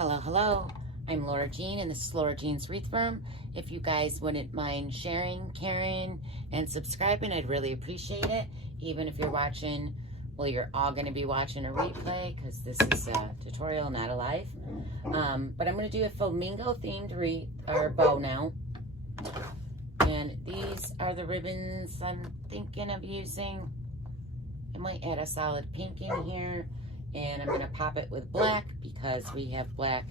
Hello. I'm Laura Jean, and this is Laura Jean's Wreath Firm. If you guys wouldn't mind sharing, caring, and subscribing, I'd really appreciate it. Even if you're watching, well, you're all going to be watching a replay because this is a tutorial, not a live. But I'm going to do a flamingo themed wreath or bow now. And these are the ribbons I'm thinking of using. I might add a solid pink in here. And I'm going to pop it with black because we have black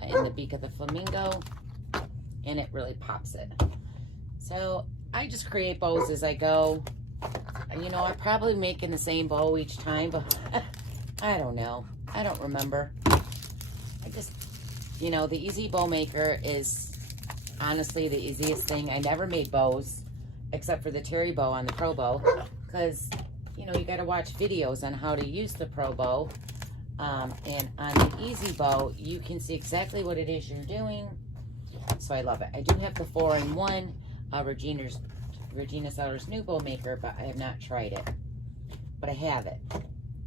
in the beak of the flamingo. And it really pops it. So I just create bows as I go. You know, I'm probably making the same bow each time, but I don't know. I don't remember. I just, you know, the Easy Bow Maker is honestly the easiest thing. I never made bows except for the Terry bow on the Pro Bow because, you know, you got to watch videos on how to use the Pro Bow. And on the Easy Bow, you can see exactly what it is you're doing. So I love it. I do have the 4-in-1 Regina Seller's new bow maker, but I have not tried it. But I have it.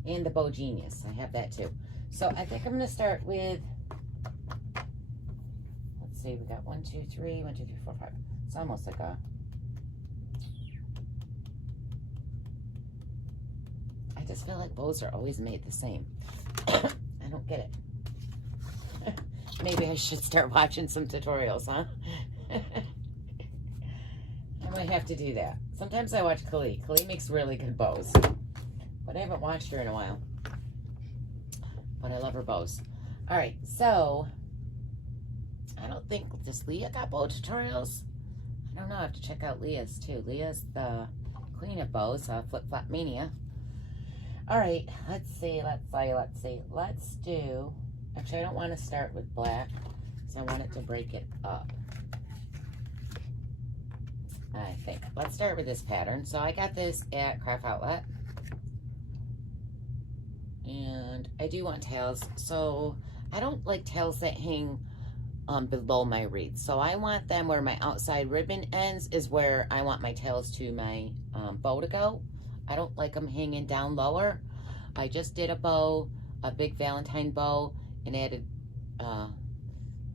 And the Bow Genius. I have that too. So I think I'm going to start with, let's see, we got 1, 2, 3, 1, 2, 3, 4, 5. It's almost like a, I just feel like bows are always made the same. I don't get it. Maybe I should start watching some tutorials, huh? I might have to do that. Sometimes I watch Kali. Kali makes really good bows. But I haven't watched her in a while. But I love her bows. Alright, so I don't think, does Leah got bow tutorials? I don't know, I have to check out Leah's too. Leah's the queen of bows, Flip Flop Mania. Alright, let's see. Let's do, actually I don't want to start with black, so I want it to break it up. I think. Let's start with this pattern. So I got this at Craft Outlet. And I do want tails. So I don't like tails that hang below my wreath. So I want them where my outside ribbon ends is where I want my tails to my bow to go. I don't like them hanging down lower. I just did a bow, a big Valentine bow, and added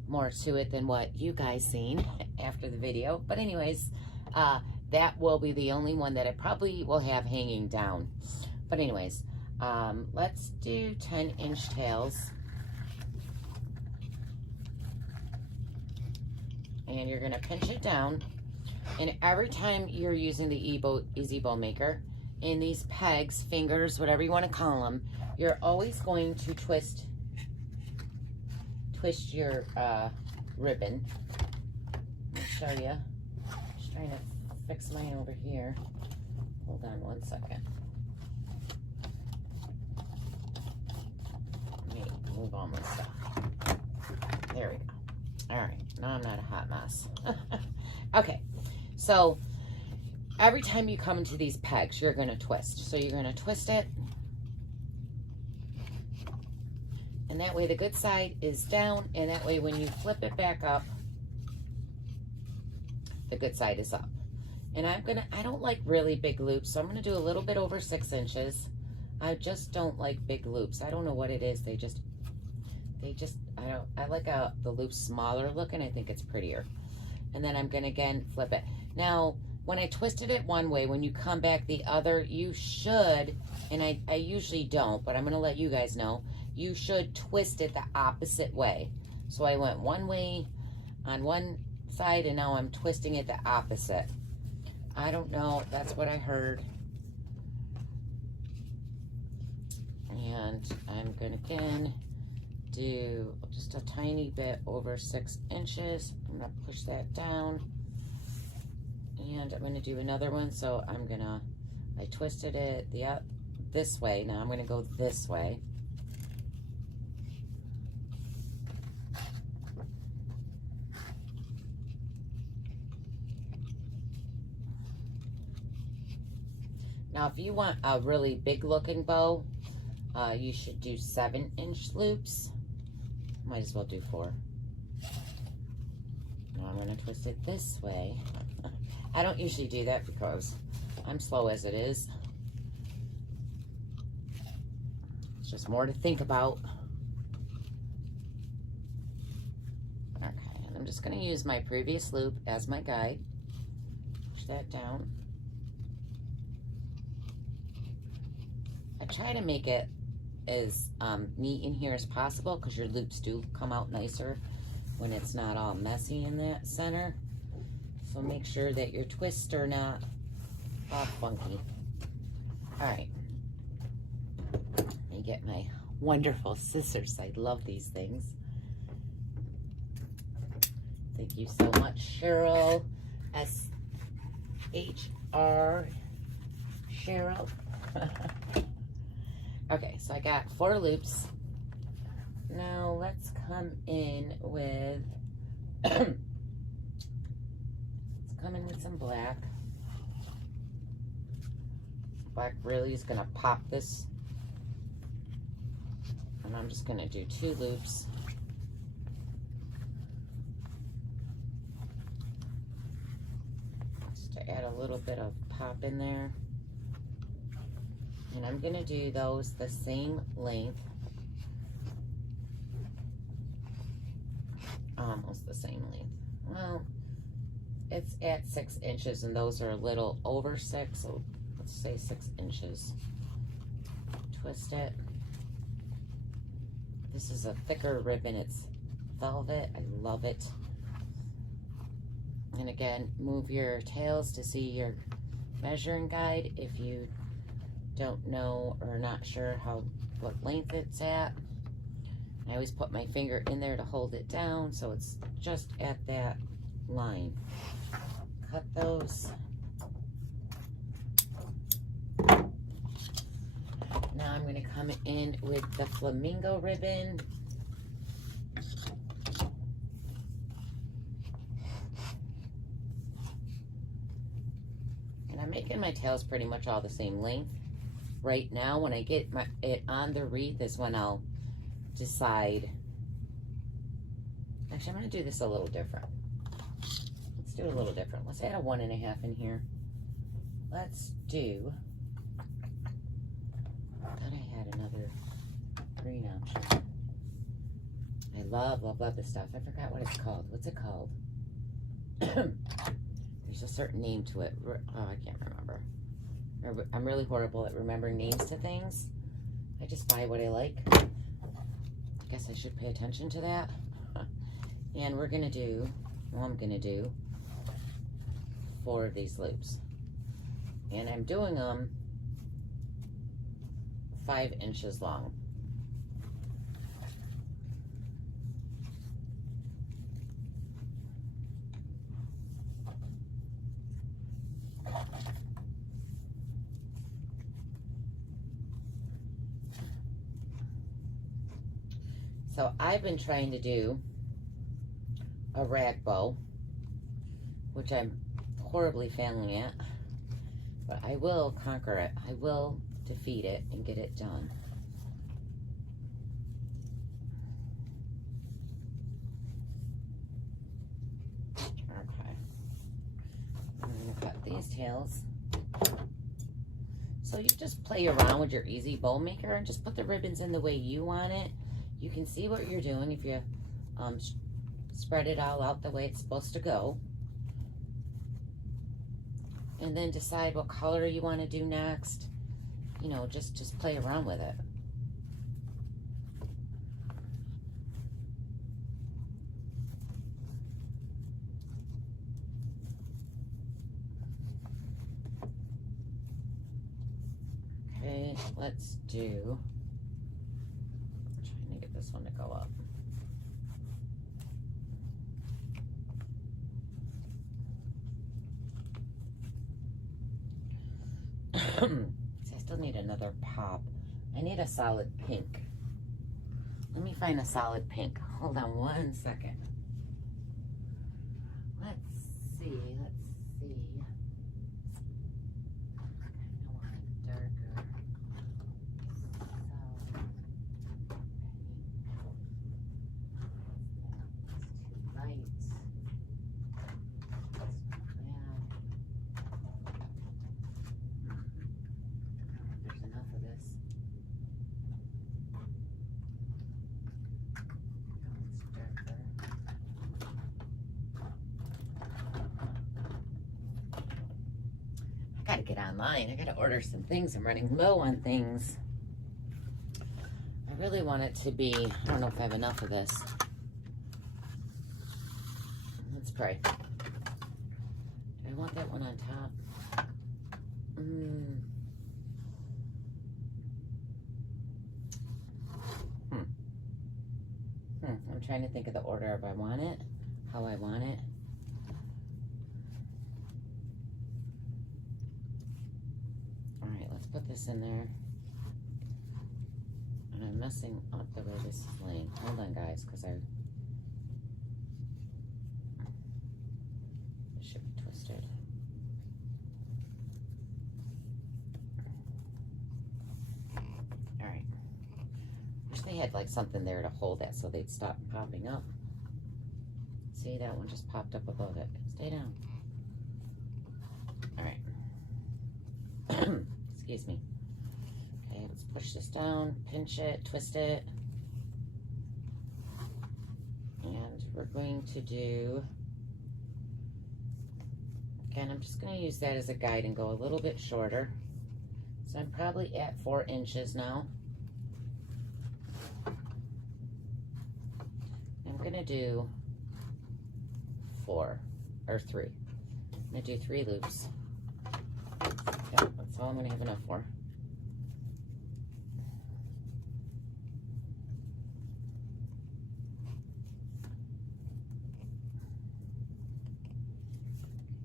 more to it than what you guys seen after the video. But anyways, that will be the only one that I probably will have hanging down. But anyways, let's do 10-inch tails. And you're going to pinch it down. And every time you're using the Easy Bow Maker, in these pegs, fingers, whatever you want to call them, you're always going to twist your ribbon. Let me show you. Just trying to fix mine over here. Hold on one second. Let me move all my stuff. There we go. All right, now I'm not a hot mess. Okay, so every time you come into these pegs, you're going to twist. So you're going to twist it. And that way the good side is down. And that way when you flip it back up, the good side is up. And I don't like really big loops. So I'm going to do a little bit over 6 inches. I just don't like big loops. I don't know what it is. I like the loops smaller looking. I think it's prettier. And then I'm going to again flip it. Now, when I twisted it one way, when you come back the other, you should, and I usually don't, but I'm going to let you guys know, you should twist it the opposite way. So I went one way on one side, and now I'm twisting it the opposite. I don't know. That's what I heard. And I'm going to, again, do just a tiny bit over 6 inches. I'm going to push that down. And I'm going to do another one. So I twisted it this way. Now I'm going to go this way. Now if you want a really big looking bow, you should do 7-inch loops. Might as well do 4. Now I'm going to twist it this way. I don't usually do that because I'm slow as it is. It's just more to think about. I'm just going to use my previous loop as my guide. Push that down. I try to make it as neat in here as possible because your loops do come out nicer when it's not all messy in that center. So make sure that your twists are not all funky. All right. Let me get my wonderful scissors. I love these things. Thank you so much, Cheryl. S-H-R Cheryl. Okay, so I got 4 loops. Now let's come in with let's come in with some black. Black really is gonna pop this. And I'm just gonna do 2 loops. Just to add a little bit of pop in there. And I'm gonna do those the same length. Almost the same length. Well, it's at 6 inches and those are a little over 6, so let's say 6 inches. Twist it. This is a thicker ribbon, it's velvet, I love it. And again, move your tails to see your measuring guide if you don't know or not sure what length it's at. I always put my finger in there to hold it down so it's just at that line. Cut those. Now I'm going to come in with the flamingo ribbon. And I'm making my tails pretty much all the same length. Right now, when I get it on the wreath is when I'll decide. Actually, I'm going to do this a little different. Let's do it a little different. Let's add a 1.5 in here. Let's do, I thought I had another green option. I love this stuff. I forgot what it's called. What's it called? There's a certain name to it. Oh, I can't remember. I'm really horrible at remembering names to things. I just buy what I like. I guess I should pay attention to that. And we're gonna do, well, I'm gonna do 4 of these loops. And I'm doing them 5 inches long. So I've been trying to do a rag bow, which I'm horribly failing at, but I will conquer it. I will defeat it and get it done. Okay. I'm gonna cut these tails. So you just play around with your easy bow maker and just put the ribbons in the way you want it. You can see what you're doing if you spread it all out the way it's supposed to go. And then decide what color you want to do next. You know, just play around with it. Okay, let's do, I'm trying to get this one to go up. I still need another pop. I need a solid pink. Let me find a solid pink. Hold on one second. Let's see. I kind of want a darker solid pink. It's too light. online. I gotta order some things. I'm running low on things. I really want it to be, I don't know if I have enough of this. Let's pray. Do I want that one on top? I'm trying to think of the order if I want it, how I want it. All right, let's put this in there. And I'm messing up the way this is laying. Hold on, guys, because it should be twisted. All right. Wish they had like something there to hold that so they'd stop popping up. See, that one just popped up above it. Stay down. All right. Excuse me. Okay, let's push this down, pinch it, twist it. And we're going to do, again, I'm just going to use that as a guide and go a little bit shorter. So I'm probably at 4 inches now. I'm going to do 4 or 3. I'm going to do 3 loops. Okay, that's all I'm going to have enough for.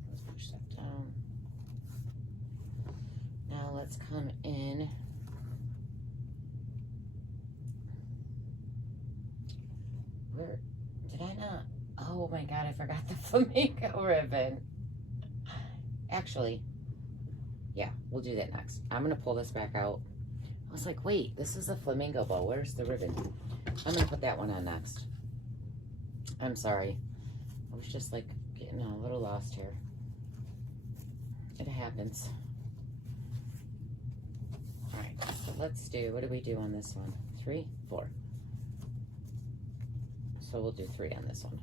Let's push that down. Now let's come in. Where did I not? Oh my God, I forgot the flamingo ribbon. Actually, yeah, we'll do that next. I'm gonna pull this back out. I was like, wait, this is a flamingo bow. Where's the ribbon? I'm gonna put that one on next. I'm sorry. I was just like getting a little lost here. It happens. All right, so let's do, what do we do on this one? 3, 4. So we'll do 3 on this one.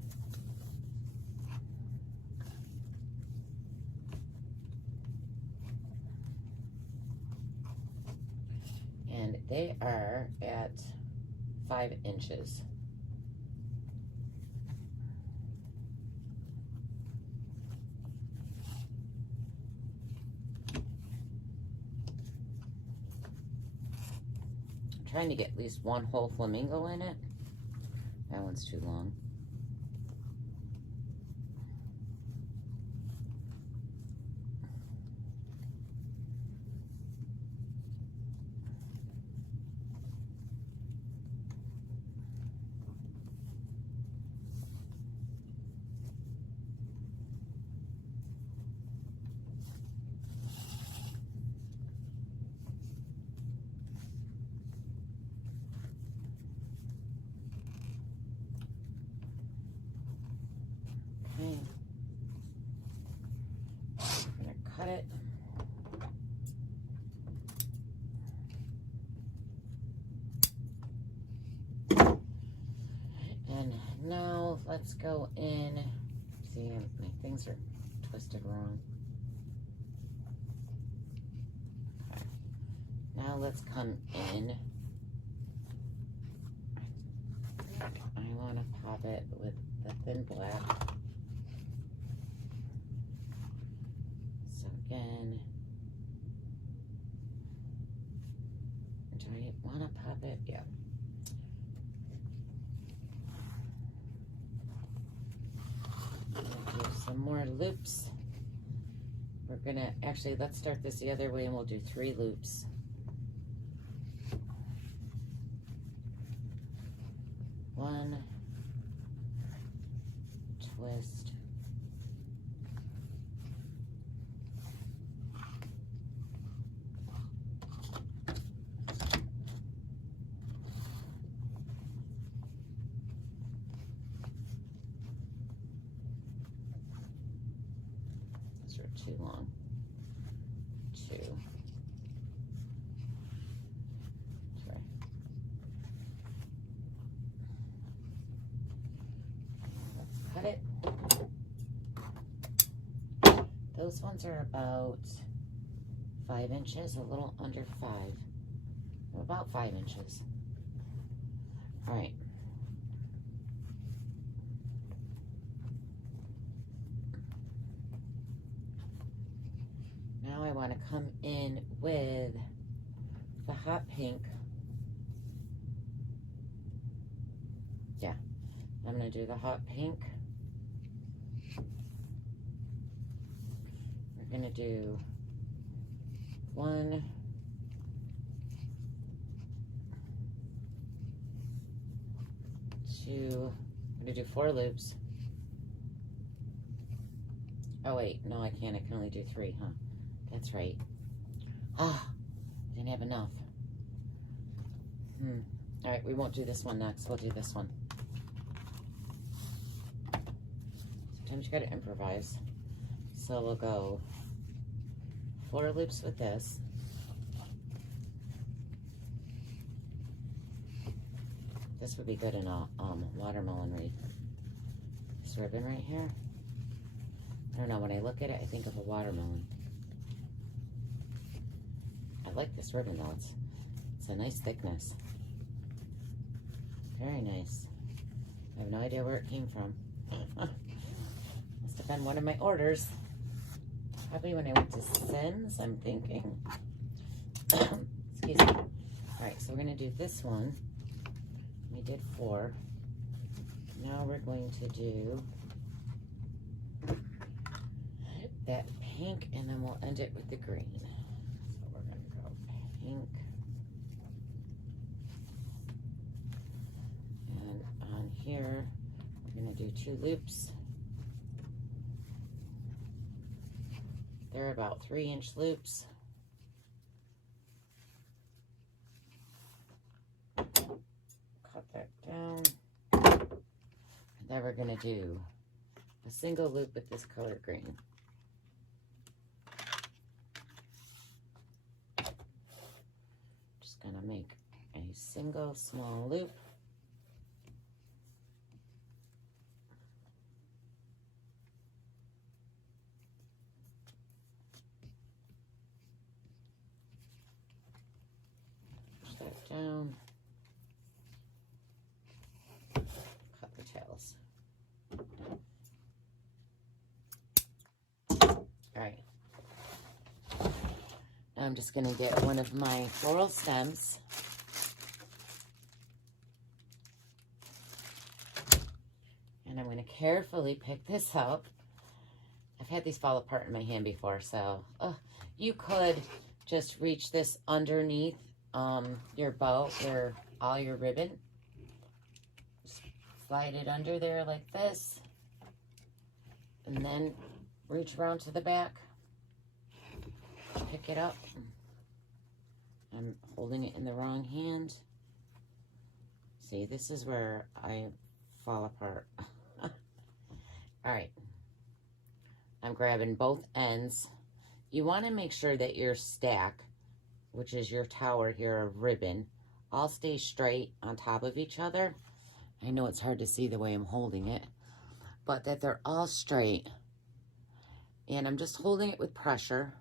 And they are at 5 inches. I'm trying to get at least one whole flamingo in it. That one's too long. Okay. I'm gonna cut it. And now let's go in. See, my things are twisted wrong. Okay. Now let's come in. I want to pop it with the thin black. So again, do I want to pop it? Yeah. I'm gonna do some more loops. We're gonna, actually, let's start this the other way and we'll do 3 loops. 1, twist, those are too long. 2. Sorry. Let's cut it. Those ones are about 5 inches, a little under 5. About 5 inches. All right. Now I want to come in with the hot pink. Yeah, I'm going to do the hot pink. We're going to do 1, 2, I'm going to do 4 loops. Oh wait, no I can't, I can only do 3, huh? That's right. Ah, I didn't have enough. All right, we won't do this one next, we'll do this one. Sometimes you gotta improvise. So we'll go 4 loops with this. This would be good in a watermelon wreath. This ribbon right here. I don't know, when I look at it, I think of a watermelon. I like this ribbon though, it's a nice thickness. Very nice. I have no idea where it came from. Must have been one of my orders. Probably when I went to Sims, I'm thinking. Excuse me. All right, so we're gonna do this one. We did 4. Now we're going to do that pink, and then we'll end it with the green. So we're gonna go pink. And on here, we're gonna do 2 loops. They're about 3-inch loops. Cut that down. And then we're gonna do a single loop with this color green. Just gonna make a single small loop. Push that down. Cut the tails. All right. Now I'm just going to get one of my floral stems. And I'm going to carefully pick this up. I've had these fall apart in my hand before, so you could just reach this underneath your bow, all your ribbon. Slide it under there like this. And then reach around to the back. Pick it up. I'm holding it in the wrong hand. See, this is where I fall apart. All right. I'm grabbing both ends. You want to make sure that your stack, which is your tower here of ribbon, all stay straight on top of each other. I know it's hard to see the way I'm holding it, but that they're all straight. And I'm just holding it with pressure.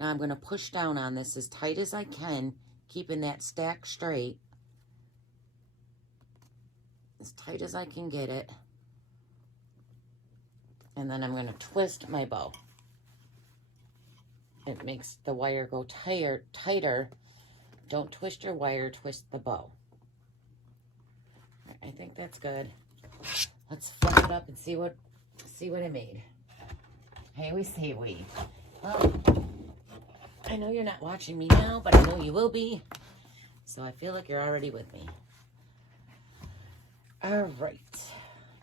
Now I'm going to push down on this as tight as I can, keeping that stack straight. As tight as I can get it. And then I'm going to twist my bow. It makes the wire go tighter. Don't twist your wire, twist the bow. I think that's good. Let's flip it up and see what I made. Hey, we say we. Well, I know you're not watching me now, but I know you will be. So I feel like you're already with me. All right.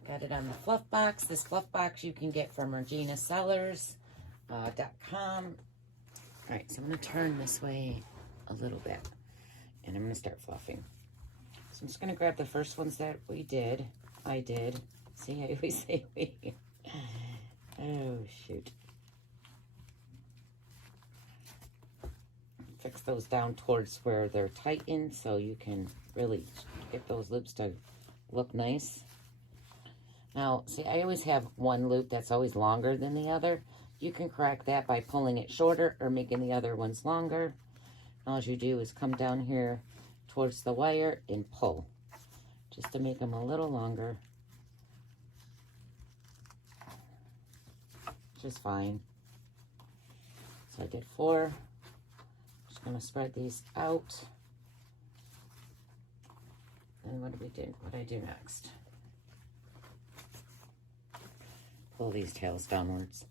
Got it on the fluff box. This fluff box you can get from reginasellers.com. All right, so I'm going to turn this way a little bit. And I'm going to start fluffing. So I'm just going to grab the first ones that I did. See, I always say we. Oh, shoot. Fix those down towards where they're tightened so you can really get those loops to look nice. Now, see, I always have one loop that's always longer than the other You can correct that by pulling it shorter or making the other ones longer. All you do is come down here towards the wire and pull, just to make them a little longer. Just fine. So I did 4. Just gonna spread these out. And what do I do next? Pull these tails downwards.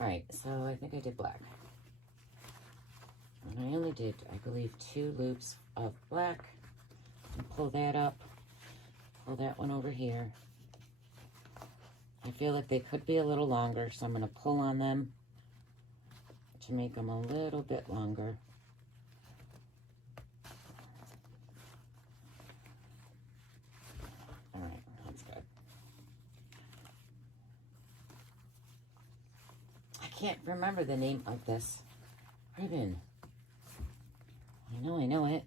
All right, so I think I did black. And I only did, I believe, 2 loops of black. And pull that up. Pull that one over here. I feel like they could be a little longer, so I'm going to pull on them to make them a little bit longer. All right, that's good. I can't remember the name of this ribbon. I know it.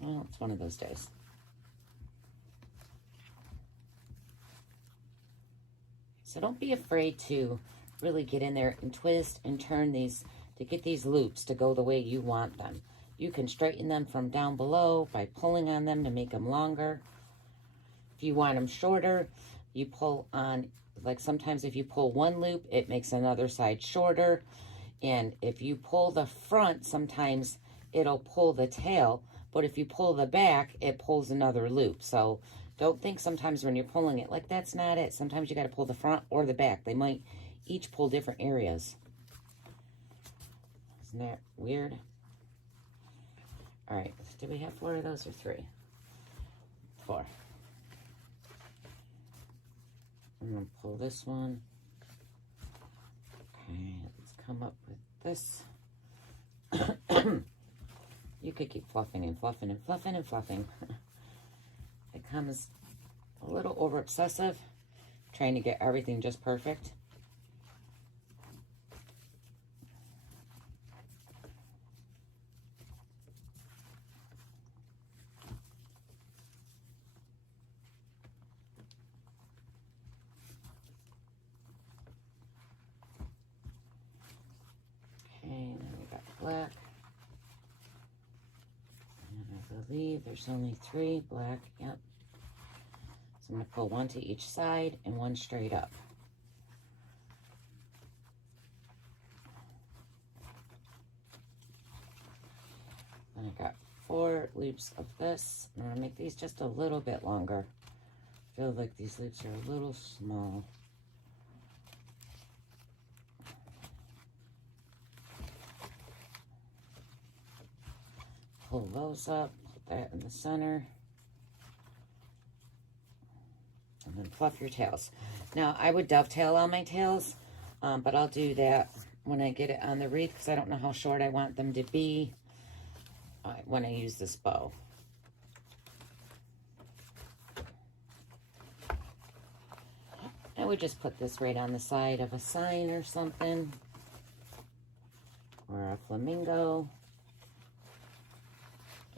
Well, it's one of those days. So don't be afraid to really get in there and twist and turn these to get these loops to go the way you want them. You can straighten them from down below by pulling on them to make them longer. If you want them shorter, you pull on, like sometimes if you pull one loop, it makes another side shorter. And if you pull the front, sometimes it'll pull the tail. But if you pull the back, it pulls another loop. So don't think sometimes when you're pulling it, like that's not it. Sometimes you got to pull the front or the back. They might each pull different areas. Isn't that weird? All right, do we have 4 of those or 3? 4. I'm going to pull this one. Okay, let's come up with this. You could keep fluffing and fluffing and fluffing and fluffing. It comes a little over obsessive, trying to get everything just perfect. Okay, then we got black. And I believe there's only 3 black. Yep. So I'm going to pull 1 to each side and 1 straight up. And I got 4 loops of this. I'm going to make these just a little bit longer. I feel like these loops are a little small. Pull those up, put that in the center. And then fluff your tails. Now, I would dovetail on my tails, but I'll do that when I get it on the wreath because I don't know how short I want them to be when I use this bow. I would just put this right on the side of a sign or something, or a flamingo.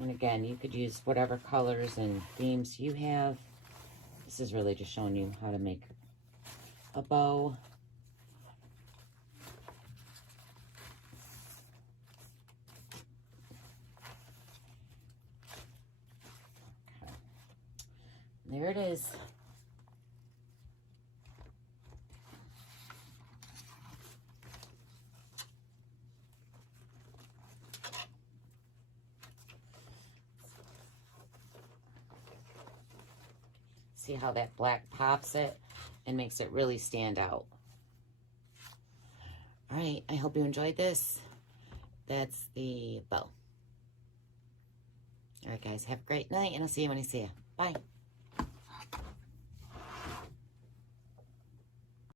And again, you could use whatever colors and themes you have. This is really just showing you how to make a bow. Okay. There it is. See how that black pops it and makes it really stand out. All right, I hope you enjoyed this. That's the bow. All right, guys, have a great night, and I'll see you when I see you. Bye.